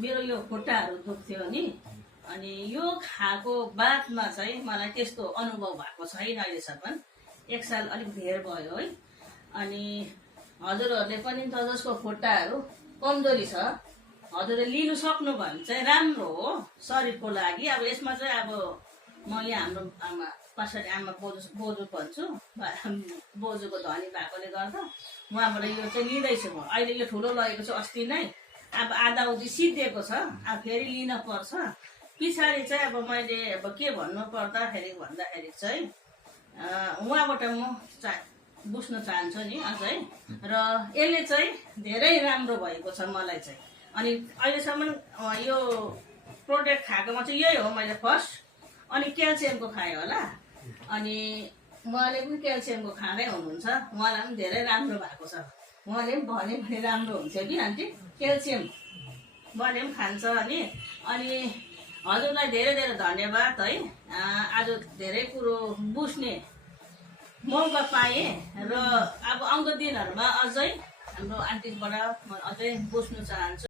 मेरो यो खुट्टाहरू दुख्थ्यो नि, अनि यो खाएको बादमा चाहिँ मलाई त्यस्तो अनुभव भएको छैन अहिलेसम्म। 1 साल अलिक धेर भयो है। अनि हजुरहरूले पनि त जसको खुट्टाहरू कमजोरी छ हजुरले लिनु सक्नुभयो भने चाहिँ राम्रो हो शरीरको लागि। अब यसमा चाहिँ अब म यहाँ हाम्रो आमा पछाडि आमा बोजू भन्छु, बोजूको धनी भएकोले गर्दा उहाँबाट यो चाहिँ लिँदैछु म। अहिले यो ठुलो लगेको छु अस्ति नै, अब आधा उधी सिद्धिएको छ, अब फेरि लिन पर्छ। पछाडि चाहिँ अब मैले अब के भन्नु भन्दाखेरि चाहिँ उहाँबाट म बुझ्न चाहन्छु नि अझै। र यसले चाहिँ धेरै राम्रो भएको छ मलाई चाहिँ। अनि अहिलेसम्म यो प्रोडक्ट खाएकोमा चाहिँ यही हो मैले फर्स्ट। अनि क्याल्सियमको खाएँ होला, अनि उहाँले पनि क्याल्सियमको खाँदै हुनुहुन्छ, उहाँलाई पनि धेरै राम्रो भएको छ। उहाँले पनि भने राम्रो हुन्छ कि आन्टी क्याल्सियम उहाँले पनि खान्छ। अनि हजुरलाई धेरै धेरै धन्यवाद है। आज धेरै कुरो बुझ्ने मौका पाएँ र अब आउँदो दिनहरूमा अझै हाम्रो आन्टीबाट म अझै बुझ्नु चाहन्छु।